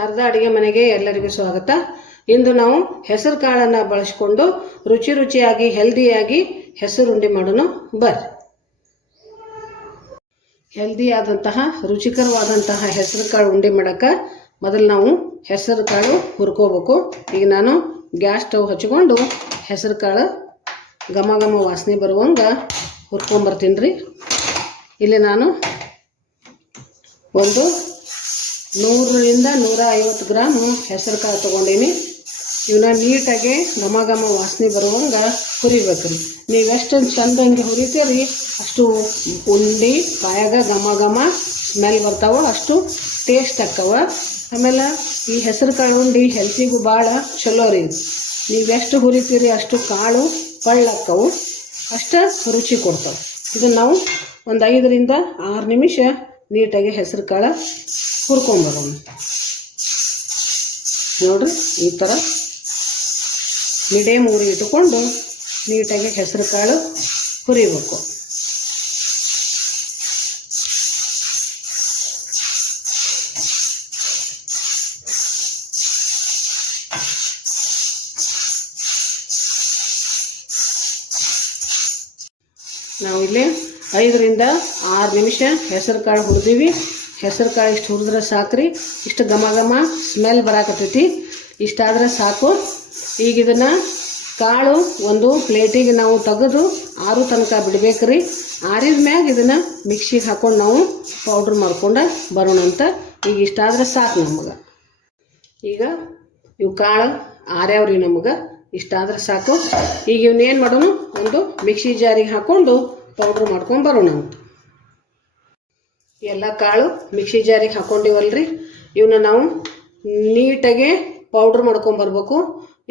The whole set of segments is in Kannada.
ಶಾರದಾ ಅಡಿಗೆ ಮನೆಗೆ ಎಲ್ಲರಿಗೂ ಸ್ವಾಗತ. ಇಂದು ನಾವು ಹೆಸರು ಕಾಳನ್ನು ಬಳಸಿಕೊಂಡು ರುಚಿಯಾಗಿ ಹೆಲ್ದಿಯಾಗಿ ಹೆಸರು ಉಂಡೆ ಮಾಡೋಣ. ಬರ್ರಿ. ಹೆಲ್ದಿ ಆದಂತಹ ರುಚಿಕರವಾದಂತಹ ಹೆಸರು ಕಾಳು ಉಂಡೆ ಮಾಡೋಕ್ಕೆ ಮೊದಲು ನಾವು ಹೆಸರು ಕಾಳು ಹುರ್ಕೋಬೇಕು. ಈಗ ನಾನು ಗ್ಯಾಸ್ ಸ್ಟವ್ ಹಚ್ಕೊಂಡು ಹೆಸರು ಕಾಳು ಘಮ ಘಮ ವಾಸನೆ ಬರುವಂಗೆ ಹುರ್ಕೊಂಬರ್ತೀನಿ ರೀ. ಇಲ್ಲಿ ನಾನು ಒಂದು 100ರಿಂದ 150 ಗ್ರಾಮ್ ಹೆಸರು ಕಾಳು ತೊಗೊಂಡೀನಿ. ಇವನ್ನ ನೀಟಾಗಿ ಘಮ ಘಮ ವಾಸನೆ ಬರುವಂಗೆ ಹುರಿಬೇಕ್ರಿ. ನೀವು ಎಷ್ಟು ಚಂದಂಗೆ ಹುರಿತೀರಿ ಅಷ್ಟು ಉಂಡೆ ಕಾಯಾಗ ಘಮ ಘಮ ಸ್ಮೆಲ್ ಬರ್ತಾವ, ಅಷ್ಟು ಟೇಸ್ಟ್ ಆಕ್ಕವ. ಆಮೇಲೆ ಈ ಹೆಸರು ಕಾಳು ಉಂಡೆ ಹೆಲ್ತಿಗೂ ಭಾಳ ಚಲೋ ರೀ. ನೀವೆಷ್ಟು ಹುರಿತೀರಿ ಅಷ್ಟು ಕಾಳು ಕಳ್ಳಾಕ್ಕವು, ಅಷ್ಟು ರುಚಿ ಕೊಡ್ತಾವೆ. ಇದನ್ನು ನಾವು ಒಂದು 5ರಿಂದ 6 ನಿಮಿಷ ನೀಟಾಗಿ ಹೆಸರು ಕಾಳು ಹುರ್ಕೊಂಬರೋಣ. ನೋಡ್ರಿ, ಈ ಥರ ಮೀಡಿಯಮ್ ಉರಿ ಇಟ್ಕೊಂಡು ನೀಟಾಗಿ ಹೆಸರು ಕಾಳು ಹುರಿಬೇಕು. ನಾವು ಇಲ್ಲಿ 5ರಿಂದ 6 ನಿಮಿಷ ಹೆಸರು ಕಾಳು ಹುರಿದೀವಿ. ಹೆಸರು ಕಾಳು ಇಷ್ಟು ಹುರಿದ್ರೆ ಸಾಕ್ರಿ. ಇಷ್ಟು ಘಮ ಘಮ ಸ್ಮೆಲ್ ಬರಾಕತ್ತೈತಿ. ಇಷ್ಟಾದರೆ ಸಾಕು. ಈಗ ಇದನ್ನು ಕಾಳು ಒಂದು ಪ್ಲೇಟಿಗೆ ನಾವು ತೆಗೆದು ಆರು ತನಕ ಬಿಡಬೇಕ್ರಿ. ಆರಿದ ಮ್ಯಾಗ ಇದನ್ನು ಮಿಕ್ಸಿಗೆ ಹಾಕ್ಕೊಂಡು ನಾವು ಪೌಡ್ರ್ ಮಾಡ್ಕೊಂಡು ಬರೋಣ ಅಂತ. ಈಗ ಇಷ್ಟಾದರೆ ಸಾಕು ನಮಗೆ. ಈಗ ಇವು ಕಾಳು ಆರ್ಯಾವ್ರಿ, ನಮಗೆ ಇಷ್ಟಾದರೆ ಸಾಕು. ಈಗ ಇವನ್ನೇನು ಮಾಡೋಣ, ಒಂದು ಮಿಕ್ಸಿ ಜಾರಿಗೆ ಹಾಕ್ಕೊಂಡು ಪೌಡ್ರ್ ಮಾಡ್ಕೊಂಡು ಬರೋಣ ಅಂತ. ಎಲ್ಲ ಕಾಳು ಮಿಕ್ಸಿ ಜಾರಿಗೆ ಹಾಕ್ಕೊಂಡಿವಲ್ರಿ, ಇವನ್ನ ನಾವು ನೀಟಾಗಿ ಪೌಡ್ರ್ ಮಾಡ್ಕೊಂಬರ್ಬೇಕು.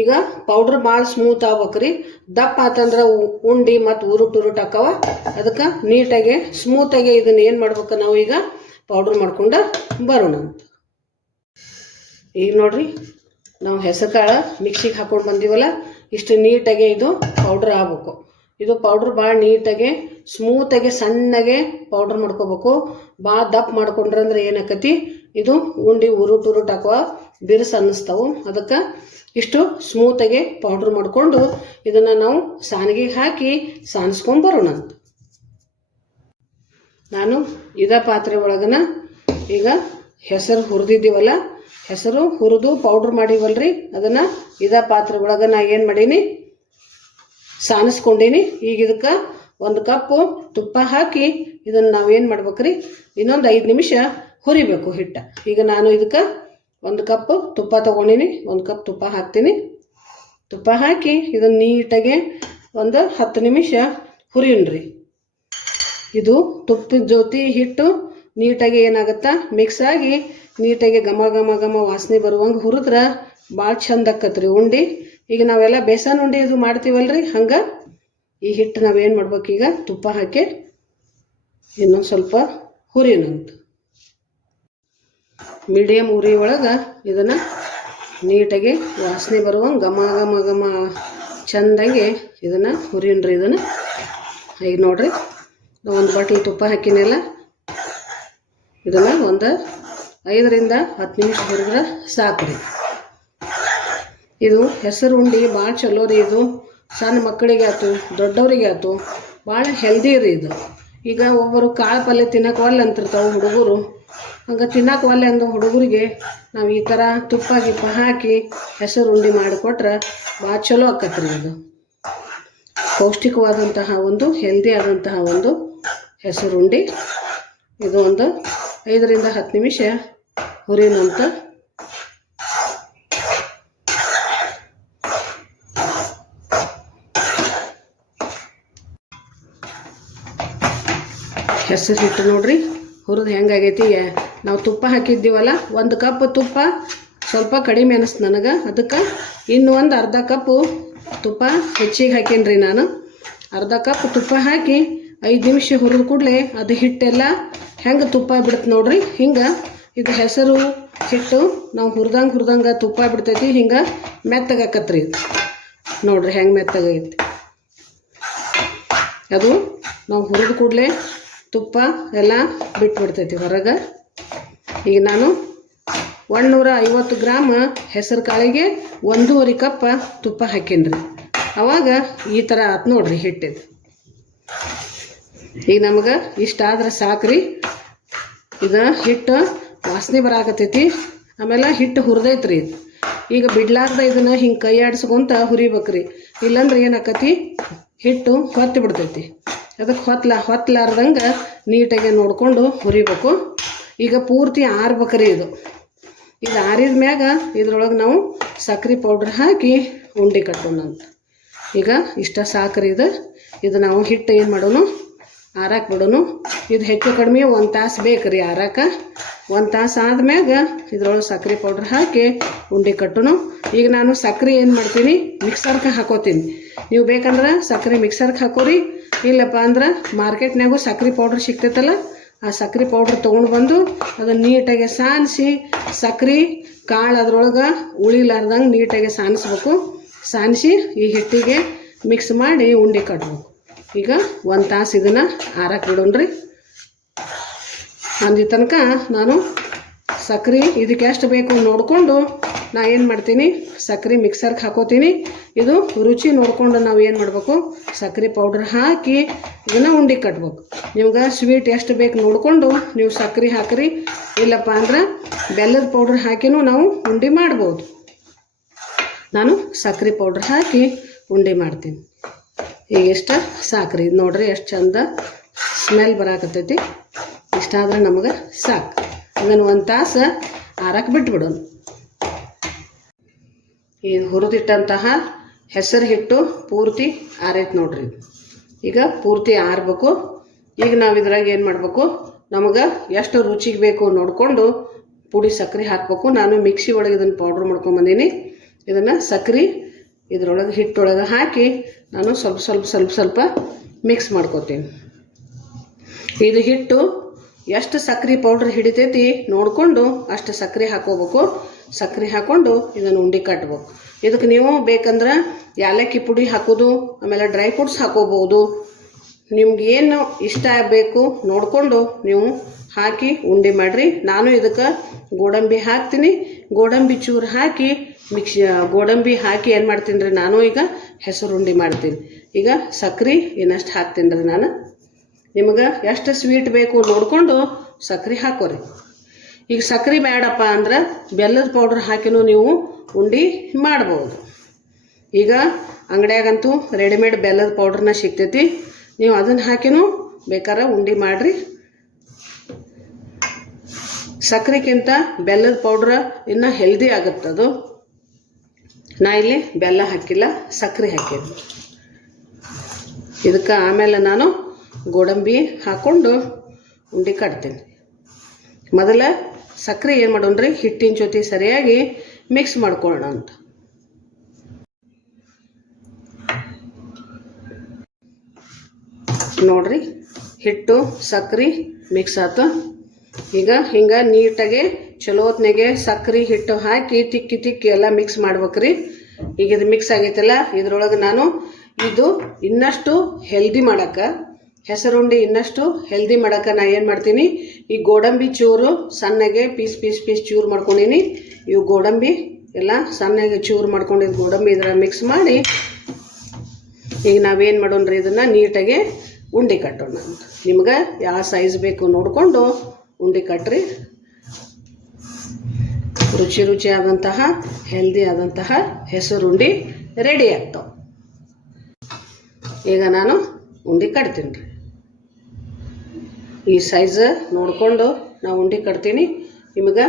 ಈಗ ಪೌಡ್ರ್ ಭಾಳ ಸ್ಮೂತ್ ಆಗ್ಬೇಕ್ರಿ. ದಪ್ಪ ಆತಂದ್ರೆ ಉಂಡೆ ಮತ್ತು ಉರುಟು ಹಾಕವ. ಅದಕ್ಕೆ ನೀಟಾಗಿ ಸ್ಮೂತಾಗಿ ಇದನ್ನು ಏನು ಮಾಡ್ಬೇಕು, ನಾವು ಈಗ ಪೌಡ್ರ್ ಮಾಡ್ಕೊಂಡು ಬರೋಣ ಅಂತ. ಈಗ ನೋಡ್ರಿ, ನಾವು ಹೆಸರು ಕಾಳು ಮಿಕ್ಸಿಗೆ ಹಾಕ್ಕೊಂಡು ಬಂದೀವಲ್ಲ, ಇಷ್ಟು ನೀಟಾಗಿ ಇದು ಪೌಡ್ರ್ ಆಗ್ಬೇಕು. ಇದು ಪೌಡ್ರ್ ಭಾಳ ನೀಟಾಗಿ ಸ್ಮೂತಾಗಿ ಸಣ್ಣಗೆ ಪೌಡ್ರ್ ಮಾಡ್ಕೋಬೇಕು. ಭಾಳ ದಪ್ಪ ಮಾಡ್ಕೊಂಡ್ರೆ ಅಂದ್ರೆ ಏನಾಕತಿ, ಇದು ಉಂಡೆ ಉರುಟು ಹಾಕುವ ಬಿರುಸು ಅನ್ನಿಸ್ತಾವೆ. ಅದಕ್ಕೆ ಇಷ್ಟು ಸ್ಮೂತಾಗಿ ಪೌಡ್ರ್ ಮಾಡಿಕೊಂಡು ಇದನ್ನು ನಾವು ಸಾನಿಗೆಗೆ ಹಾಕಿ ಸಾನಿಸ್ಕೊಂಡು ಬರೋಣ ಅಂತ. ನಾನು ಇದೇ ಪಾತ್ರೆ ಒಳಗನ ಈಗ ಹೆಸರು ಹುರಿದಿದ್ದೀವಲ್ಲ, ಹೆಸರು ಹುರಿದು ಪೌಡ್ರ್ ಮಾಡಿವಲ್ರಿ, ಅದನ್ನು ಇದೇ ಪಾತ್ರೆ ಒಳಗೆ ನಾ ಏನು ಮಾಡೀನಿ, ಸಾನಿಸ್ಕೊಂಡೀನಿ. ಈಗ ಇದಕ್ಕೆ 1 ಕಪ್ಪು ತುಪ್ಪ ಹಾಕಿ ಇದನ್ನು ನಾವೇನು ಮಾಡ್ಬೇಕ್ರಿ, ಇನ್ನೊಂದು 5 ನಿಮಿಷ ಹುರಿಬೇಕು ಹಿಟ್ಟು. ಈಗ ನಾನು ಇದಕ್ಕೆ 1 ಕಪ್ ತುಪ್ಪ ತೊಗೊಂಡಿನಿ. 1 ಕಪ್ ತುಪ್ಪ ಹಾಕ್ತೀನಿ. ತುಪ್ಪ ಹಾಕಿ ಇದನ್ನು ನೀಟಾಗಿ ಒಂದು 10 ನಿಮಿಷ ಹುರಿಯೋಣ್ರಿ. ಇದು ತುಪ್ಪದ ಜೊತೆ ಹಿಟ್ಟು ನೀಟಾಗಿ ಏನಾಗುತ್ತಾ ಮಿಕ್ಸ್ ಆಗಿ ನೀಟಾಗಿ ಘಮ ಘಮ ಘಮ ವಾಸನೆ ಬರುವಂಗೆ ಹುರಿದ್ರೆ ಭಾಳ ಚಂದ ಆಕತ್ರಿ ಉಂಡೆ. ಈಗ ನಾವೆಲ್ಲ ಬೇಸನ್ ಉಂಡೆ ಇದು ಮಾಡ್ತೀವಲ್ರಿ, ಹಂಗೆ ಈ ಹಿಟ್ಟು ನಾವೇನು ಮಾಡ್ಬೇಕು, ಈಗ ತುಪ್ಪ ಹಾಕಿ ಇನ್ನೊಂದು ಸ್ವಲ್ಪ ಹುರಿಯೋಣಂತ. ಮೀಡಿಯಮ್ ಉರಿ ಒಳಗೆ ಇದನ್ನು ನೀಟಾಗಿ ವಾಸನೆ ಬರುವಂಗೆ ಘಮ ಘಮ ಘಮ ಚೆಂದಾಗಿ ಇದನ್ನು ಹುರಿಯೋಣ್ರಿ. ಇದನ್ನು ಈಗ ನೋಡ್ರಿ, ಒಂದು ಬಾಟ್ಲಿ ತುಪ್ಪ ಹಾಕಿನೆಲ್ಲ, ಇದನ್ನು ಒಂದು 5ರಿಂದ 10 ನಿಮಿಷ ಹುರಿದ್ರೆ ಸಾಕು ರೀ. ಇದು ಹೆಸರು ಉಂಡೆ ಭಾಳ ಚಲೋ ರೀ. ಇದು ಸಣ್ಣ ಮಕ್ಕಳಿಗೆ ಆಯ್ತು, ದೊಡ್ಡವರಿಗೆ ಆಯ್ತು, ಭಾಳ ಹೆಲ್ದಿ ರೀ ಇದು. ಈಗ ಒಬ್ಬರು ಕಾಳು ಪಲ್ಯ ತಿನ್ನಕ್ಕೆ ಒಲ್ಲೆ ಅಂತಿರ್ತಾವೆ ಹುಡುಗರು. ಹಂಗೆ ತಿನ್ನಕ್ಕೆ ಒಲ್ಲೆ ಅಂದು ಹುಡುಗರಿಗೆ ನಾವು ಈ ಥರ ತುಪ್ಪ ಗಿಪ್ಪ ಹಾಕಿ ಹೆಸರು ಉಂಡೆ ಮಾಡಿಕೊಟ್ರೆ ಭಾಳ ಚಲೋ ಆಕತ್ರಿ. ಇದು ಪೌಷ್ಟಿಕವಾದಂತಹ ಒಂದು ಹೆಲ್ದಿ ಆದಂತಹ ಒಂದು ಹೆಸರು ಉಂಡೆ. ಇದು ಒಂದು 5ರಿಂದ 10 ನಿಮಿಷ ಹುರಿಯೋಣಂತ. ಹೆಸರು ಹಿಟ್ಟು ನೋಡ್ರಿ ಹುರಿದು ಹೆಂಗಾಗೈತಿ. ನಾವು ತುಪ್ಪ ಹಾಕಿದ್ದೀವಲ್ಲ, 1 ಕಪ್ ತುಪ್ಪ ಸ್ವಲ್ಪ ಕಡಿಮೆ ಅನಿಸ್ತು ನನಗೆ. ಅದಕ್ಕೆ ಇನ್ನೂ ಒಂದು ಅರ್ಧ ಕಪ್ಪು ತುಪ್ಪ ಹೆಚ್ಚಿಗೆ ಹಾಕೀನಿ ನಾನು. ಅರ್ಧ ಕಪ್ ತುಪ್ಪ ಹಾಕಿ 5 ನಿಮಿಷ ಹುರಿದ ಕೂಡಲೇ ಅದು ಹಿಟ್ಟೆಲ್ಲ ಹೆಂಗೆ ತುಪ್ಪ ಬಿಡುತ್ತೆ ನೋಡ್ರಿ. ಹಿಂಗೆ ಇದು ಹೆಸರು ಹಿಟ್ಟು ನಾವು ಹುರಿದಂಗೆ ತುಪ್ಪ ಬಿಡ್ತೈತಿ. ಹಿಂಗೆ ಮೆತ್ತಗಾಕತ್ರಿ ಇದು ನೋಡ್ರಿ, ಹೆಂಗೆ ಮೆತ್ತಗೈತಿ. ಅದು ನಾವು ಹುರಿದ ಕೂಡಲೇ ತುಪ್ಪ ಎಲ್ಲ ಬಿಟ್ಬಿಡ್ತೈತಿ ಹೊರಗೆ. ಈಗ ನಾನು 150 ಗ್ರಾಮ್ ಹೆಸರು ಕಾಳಿಗೆ 1.5 ಕಪ್ ತುಪ್ಪ ಹಾಕೀನಿ ರೀ. ಅವಾಗ ಈ ಥರ ಆತು ನೋಡ್ರಿ ಹಿಟ್ಟಿದ್ದು. ಈಗ ನಮಗೆ ಇಷ್ಟ ಆದ್ರೆ ಸಾಕ್ರಿ. ಇದು ಹಿಟ್ಟು ವಾಸನೆ ಬರಾಕತ್ತೈತಿ. ಆಮೇಲೆ ಹಿಟ್ಟು ಹುರಿದೈತ್ರಿ. ಈಗ ಬಿಡ್ಲಾರ್ದ ಇದನ್ನು ಹಿಂಗೆ ಕೈ ಆಡಿಸ್ಕೊಂತ ಹುರಿಬೇಕ್ರಿ. ಇಲ್ಲಾಂದ್ರೆ ಏನಾಕತಿ ಹಿಟ್ಟು ಹೊತ್ತಿ ಬಿಡ್ತೈತಿ. ಅದಕ್ಕೆ ಹೊತ್ತಲಾರ್ದಂಗೆ ನೀಟಾಗಿ ನೋಡಿಕೊಂಡು ಹುರಿಬೇಕು. ಈಗ ಪೂರ್ತಿ ಆರ್ಬೇಕ್ರಿ ಇದು. ಇದು ಆರಿದ ಮ್ಯಾಗ ಇದ್ರೊಳಗೆ ನಾವು ಸಕ್ರೆ ಪೌಡ್ರ್ ಹಾಕಿ ಉಂಡೆ ಕಟ್ಟೋಣಂತ. ಈಗ ಇಷ್ಟ ಸಾಕ್ರಿ ಇದು ನಾವು ಹಿಟ್ಟು ಏನು ಮಾಡೋಣ ಆರಾಕ್ ಬಿಡೋನು. ಇದು ಹೆಚ್ಚು ಕಡಿಮೆ 1 ತಾಸು ಬೇಕು ರೀ ಆರಾಕ. 1 ತಾಸು ಆದ್ಮ್ಯಾಗ ಇದ್ರೊಳಗೆ ಸಕ್ರೆ ಪೌಡ್ರ್ ಹಾಕಿ ಉಂಡೆ ಕಟ್ಟೋನು. ಈಗ ನಾನು ಸಕ್ರೆ ಏನು ಮಾಡ್ತೀನಿ ಮಿಕ್ಸರ್ಗೆ ಹಾಕೋತೀನಿ. ನೀವು ಬೇಕಂದ್ರೆ ಸಕ್ರೆ ಮಿಕ್ಸರ್ಗೆ ಹಾಕೋರಿ. ಇಲ್ಲಪ್ಪ ಅಂದ್ರೆ ಮಾರ್ಕೆಟ್ನಾಗೂ ಸಕ್ರೆ ಪೌಡ್ರ್ ಸಿಗ್ತೈತಲ್ಲ, ಆ ಸಕ್ರೆ ಪೌಡ್ರ್ ತೊಗೊಂಡು ಬಂದು ಅದನ್ನು ನೀಟಾಗಿ ಸಾನಿಸಿ ಸಕ್ರೆ ಕಾಳು ಅದ್ರೊಳಗೆ ಉಳಿಲಾರ್ದಂಗೆ ನೀಟಾಗಿ ಸಾನಿಸ್ಬೇಕು. ಸಾನಿಸಿ ಈ ಹಿಟ್ಟಿಗೆ ಮಿಕ್ಸ್ ಮಾಡಿ ಉಂಡೆ ಕಟ್ಬೇಕು. ಈಗ 1 ತಾಸು ಇದನ್ನು ಆರಕ್ಕೆ ಬಿಡೋಣ್ರಿ. ಅಂದ ತನಕ ನಾನು ಸಕ್ರೆ ಇದಕ್ಕೆ ಎಷ್ಟು ಬೇಕು ನೋಡಿಕೊಂಡು ನಾ ಏನು ಮಾಡ್ತೀನಿ ಸಕ್ರೆ ಮಿಕ್ಸರ್ಗೆ ಹಾಕೋತೀನಿ. ಇದು ರುಚಿ ನೋಡಿಕೊಂಡು ನಾವು ಏನು ಮಾಡಬೇಕು ಸಕ್ರೆ ಪೌಡ್ರ್ ಹಾಕಿ ಇದನ್ನು ಉಂಡೆ ಕಟ್ಬೇಕು. ನಿಮ್ಗೆ ಸ್ವೀಟ್ ಎಷ್ಟು ಬೇಕು ನೋಡಿಕೊಂಡು ನೀವು ಸಕ್ರೆ ಹಾಕಿರಿ. ಇಲ್ಲಪ್ಪ ಅಂದ್ರೆ ಬೆಲ್ಲದ ಪೌಡ್ರ್ ಹಾಕಿನೂ ನಾವು ಉಂಡೆ ಮಾಡ್ಬೋದು. ನಾನು ಸಕ್ರೆ ಪೌಡ್ರ್ ಹಾಕಿ ಉಂಡೆ ಮಾಡ್ತೀನಿ. ಈಗ ಇಷ್ಟ ಸಾಕ್ರಿ. ಇದು ನೋಡ್ರಿ ಎಷ್ಟು ಚಂದ ಸ್ಮೆಲ್ ಬರಾಕತ್ತೈತಿ. ಇಷ್ಟ ಆದ್ರೆ ನಮಗೆ ಸಾಕು. ಇದನ್ನು 1 ತಾಸು ಆರಕ್ಕೆ ಬಿಟ್ಬಿಡೋಣ. ಈ ಹುರಿದಿಟ್ಟಂತಹ ಹೆಸರು ಹಿಟ್ಟು ಪೂರ್ತಿ ಆರೈತೆ ನೋಡ್ರಿ. ಈಗ ಪೂರ್ತಿ ಆರಬೇಕು. ಈಗ ನಾವು ಇದ್ರಾಗ ಏನು ಮಾಡಬೇಕು ನಮಗೆ ಎಷ್ಟು ರುಚಿಗೆ ಬೇಕು ನೋಡಿಕೊಂಡು ಪುಡಿ ಸಕ್ರೆ ಹಾಕಬೇಕು. ನಾನು ಮಿಕ್ಸಿ ಒಳಗೆ ಇದನ್ನು ಪೌಡ್ರ್ ಮಾಡ್ಕೊಂಬಂದೀನಿ. ಇದನ್ನು ಸಕ್ರೆ ಇದ್ರೊಳಗೆ ಹಿಟ್ಟೊಳಗೆ ಹಾಕಿ ನಾನು ಸ್ವಲ್ಪ ಮಿಕ್ಸ್ ಮಾಡ್ಕೋತೀನಿ. ಇದು ಹಿಟ್ಟು ಎಷ್ಟು ಸಕ್ರೆ ಪೌಡ್ರ್ ಹಿಡಿತೈತಿ ನೋಡಿಕೊಂಡು ಅಷ್ಟು ಸಕ್ರೆ ಹಾಕೋಬೇಕು. ಸಕ್ರೆ ಹಾಕ್ಕೊಂಡು ಇದನ್ನು ಉಂಡೆ ಕಟ್ಬೇಕು. ಇದಕ್ಕೆ ನೀವು ಬೇಕಂದ್ರೆ ಯಾಲಕ್ಕಿ ಪುಡಿ ಹಾಕೋದು, ಆಮೇಲೆ ಡ್ರೈ ಫ್ರೂಟ್ಸ್ ಹಾಕೋಬೋದು. ನಿಮ್ಗೆ ಏನು ಇಷ್ಟ ಬೇಕು ನೋಡಿಕೊಂಡು ನೀವು ಹಾಕಿ ಉಂಡೆ ಮಾಡಿರಿ. ನಾನು ಇದಕ್ಕೆ ಗೋಡಂಬಿ ಹಾಕ್ತೀನಿ. ಗೋಡಂಬಿ ಚೂರು ಹಾಕಿ ಗೋಡಂಬಿ ಹಾಕಿ ಏನು ಮಾಡ್ತೀನಿ ರೀ ನಾನು ಈಗ ಹೆಸರು ಉಂಡೆ ಮಾಡ್ತೀನಿ. ಈಗ ಸಕ್ರೆ ಇನ್ನಷ್ಟು ಹಾಕ್ತೀನಿ ರೀ ನಾನು. ನಿಮಗೆ ಎಷ್ಟು ಸ್ವೀಟ್ ಬೇಕು ನೋಡಿಕೊಂಡು ಸಕ್ರೆ ಹಾಕೋರಿ. ಈಗ ಸಕ್ರೆ ಬೇಡಪ್ಪ ಅಂದ್ರೆ ಬೆಲ್ಲದ ಪೌಡ್ರ್ ಹಾಕಿನೂ ನೀವು ಉಂಡೆ ಮಾಡ್ಬೋದು. ಈಗ ಅಂಗಡಿಯಾಗಂತೂ ರೆಡಿಮೇಡ್ ಬೆಲ್ಲದ ಪೌಡ್ರನ್ನ ಸಿಗ್ತೈತಿ. ನೀವು ಅದನ್ನು ಹಾಕಿನೂ ಬೇಕಾದ್ರೆ ಉಂಡೆ ಮಾಡಿರಿ. ಸಕ್ರೆಗಿಂತ ಬೆಲ್ಲದ ಪೌಡ್ರ್ ಇನ್ನೂ ಹೆಲ್ದಿ ಆಗುತ್ತದು. ನಾ ಇಲ್ಲಿ ಬೆಲ್ಲ ಹಾಕಿಲ್ಲ, ಸಕ್ರೆ ಹಾಕಿದ್ದೆ. ಇದಕ್ಕೆ ಆಮೇಲೆ ನಾನು ಗೋಡಂಬಿ ಹಾಕ್ಕೊಂಡು ಉಂಡೆ ಕಟ್ತೀನಿ. ಮೊದಲ ಸಕ್ರೆ ಏನು ಮಾಡೋಣ್ರಿ ಹಿಟ್ಟಿನ ಜೊತೆ ಸರಿಯಾಗಿ ಮಿಕ್ಸ್ ಮಾಡ್ಕೊಳ್ಳೋಣ ಅಂತ. ನೋಡ್ರಿ ಹಿಟ್ಟು ಸಕ್ರೆ ಮಿಕ್ಸ್ ಆಯ್ತು. ಈಗ ಹಿಂಗೆ ನೀಟಾಗಿ ಚಲೋತ್ನಾಗೆ ಸಕ್ರೆ ಹಿಟ್ಟು ಹಾಕಿ ತಿಕ್ಕಿ ಎಲ್ಲ ಮಿಕ್ಸ್ ಮಾಡ್ಬೇಕ್ರಿ. ಈಗ ಇದು ಮಿಕ್ಸ್ ಆಗೈತಲ್ಲ, ಇದ್ರೊಳಗೆ ನಾನು ಇದು ಇನ್ನಷ್ಟು ಹೆಲ್ದಿ ಮಾಡೋಕ್ಕೆ ಹೆಸರುಂಡೆ ಇನ್ನಷ್ಟು ಹೆಲ್ದಿ ಮಾಡೋಕ್ಕೆ ನಾ ಏನು ಮಾಡ್ತೀನಿ ಈ ಗೋಡಂಬಿ ಚೂರು ಸಣ್ಣಗೆ ಪೀಸ್ ಚೂರು ಮಾಡ್ಕೊಂಡೀನಿ. ಇವು ಗೋಡಂಬಿ ಎಲ್ಲ ಸಣ್ಣಗೆ ಚೂರು ಮಾಡ್ಕೊಂಡಿದ್ದು ಗೋಡಂಬಿ ಇದ್ರ ಮಿಕ್ಸ್ ಮಾಡಿ ಈಗ ನಾವೇನು ಮಾಡೋಣ್ರಿ ಇದನ್ನು ನೀಟಾಗಿ ಉಂಡೆ ಕಟ್ಟೋಣ ಅಂತ. ನಿಮ್ಗೆ ಯಾವ ಸೈಜ್ ಬೇಕು ನೋಡಿಕೊಂಡು ಉಂಡೆ ಕಟ್ಟ್ರಿ. ರುಚಿ ಆದಂತಹ ಹೆಲ್ದಿ ಆದಂತಹ ಹೆಸರುಂಡೆ ರೆಡಿ ಆಗ್ತಾವೆ. ಈಗ ನಾನು ಉಂಡೆ ಕಟ್ತೀನಿ ರೀ. ಈ ಸೈಜ್ ನೋಡಿಕೊಂಡು ನಾವು ಉಂಡೆ ಕಟ್ತೀನಿ. ನಿಮಗೆ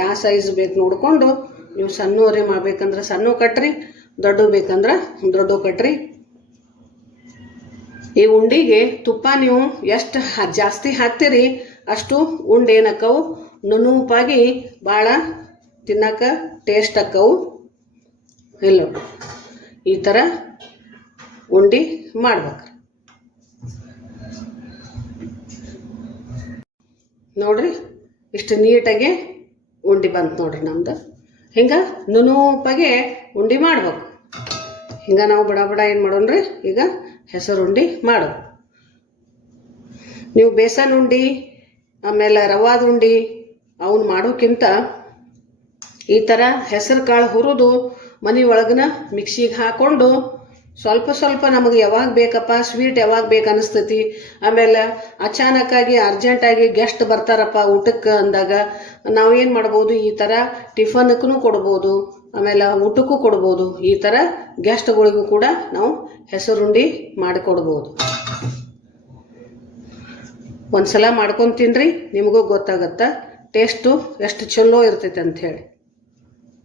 ಯಾವ ಸೈಜ್ ಬೇಕು ನೋಡಿಕೊಂಡು ನೀವು ಸಣ್ಣವರೇ ಮಾಡಬೇಕಂದ್ರೆ ಸಣ್ಣ ಕಟ್ಟ್ರಿ, ದೊಡ್ಡ ಬೇಕಂದ್ರೆ ದೊಡ್ಡ ಕಟ್ಟ್ರಿ. ಈ ಉಂಡೆಗೆ ತುಪ್ಪ ನೀವು ಎಷ್ಟು ಜಾಸ್ತಿ ಹಾಕ್ತೀರಿ ಅಷ್ಟು ಉಂಡೆ ಏನಕ್ಕವು ನುಣುಪಾಗಿ ಭಾಳ ತಿನ್ನಕ್ಕೆ ಟೇಸ್ಟ್ ಆಕ್ಕವು. ಇಲ್ಲ ಈ ಥರ ಉಂಡೆ ಮಾಡ್ಬೇಕು ನೋಡ್ರಿ. ಇಷ್ಟು ನೀಟಾಗಿ ಉಂಡೆ ಬಂತು ನೋಡ್ರಿ ನಮ್ದು. ಹಿಂಗೆ ನುಣುಪಾಗೆ ಉಂಡೆ ಮಾಡ್ಬೇಕು. ಹಿಂಗೆ ನಾವು ಬಡ ಏನು ಮಾಡೋಣ್ರಿ ಈಗ ಹೆಸರು ಉಂಡೆ ಮಾಡೋದು. ನೀವು ಬೇಸನ್ ಉಂಡೆ ಆಮೇಲೆ ರವಾದ ಉಂಡೆ ಅವನ್ನ ಮಾಡೋಕ್ಕಿಂತ ಈ ಥರ ಹೆಸರು ಕಾಳು ಹುರಿದು ಮನೆ ಒಳಗನ ಮಿಕ್ಸಿಗೆ ಹಾಕ್ಕೊಂಡು ಸ್ವಲ್ಪ ಸ್ವಲ್ಪ ನಮಗೆ ಯಾವಾಗ ಬೇಕಪ್ಪ ಸ್ವೀಟ್ ಯಾವಾಗ ಬೇಕು ಅನಿಸ್ತೈತಿ, ಆಮೇಲೆ ಅಚಾನಕ್ಕಾಗಿ ಅರ್ಜೆಂಟಾಗಿ ಗೆಸ್ಟ್ ಬರ್ತಾರಪ್ಪ ಊಟಕ್ಕೆ ಅಂದಾಗ ನಾವು ಏನು ಮಾಡ್ಬೋದು, ಈ ಥರ ಟಿಫನ್ಗೂ ಕೊಡ್ಬೋದು, ಆಮೇಲೆ ಊಟಕ್ಕೂ ಕೊಡ್ಬೋದು. ಈ ಥರ ಗೆಸ್ಟ್ಗಳಿಗೂ ಕೂಡ ನಾವು ಹೆಸರುಂಡಿ ಮಾಡಿಕೊಡ್ಬೋದು. ಒಂದ್ಸಲ ಮಾಡ್ಕೊಂಡು ತಿನ್ನಿರಿ, ನಿಮಗೂ ಗೊತ್ತಾಗತ್ತ ಟೇಸ್ಟು ಎಷ್ಟು ಚಲೋ ಇರ್ತೈತೆ ಅಂಥೇಳಿ.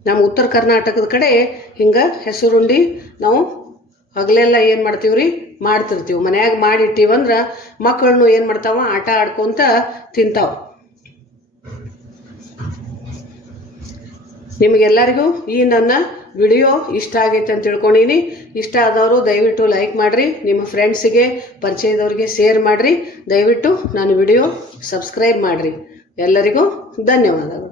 ನಮ್ಮ ಉತ್ತರ ಕರ್ನಾಟಕದ ಕಡೆ ಹಿಂಗೆ ಹೆಸರುಂಡಿ ನಾವು ಹಗಲೆಲ್ಲ ಏನು ಮಾಡ್ತೀವಿ ರೀ, ಮಾಡ್ತಿರ್ತೀವಿ. ಮನ್ಯಾಗ ಮಾಡಿಟ್ಟಿವಂದ್ರೆ ಮಕ್ಕಳನ್ನು ಏನು ಮಾಡ್ತಾವ, ಆಟ ಆಡ್ಕೊತ ತಿಂತಾವ. ನಿಮಗೆಲ್ಲರಿಗೂ ಈ ನನ್ನ ವಿಡಿಯೋ ಇಷ್ಟ ಆಗೈತೆ ಅಂತ ತಿಳ್ಕೊಂಡೀನಿ. ಇಷ್ಟ ಆದವರು ದಯವಿಟ್ಟು ಲೈಕ್ ಮಾಡಿರಿ, ನಿಮ್ಮ ಫ್ರೆಂಡ್ಸಿಗೆ ಪರಿಚಯದವ್ರಿಗೆ ಶೇರ್ ಮಾಡಿರಿ. ದಯವಿಟ್ಟು ನನ್ನ ವಿಡಿಯೋ ಸಬ್ಸ್ಕ್ರೈಬ್ ಮಾಡಿರಿ. ಎಲ್ಲರಿಗೂ ಧನ್ಯವಾದಗಳು.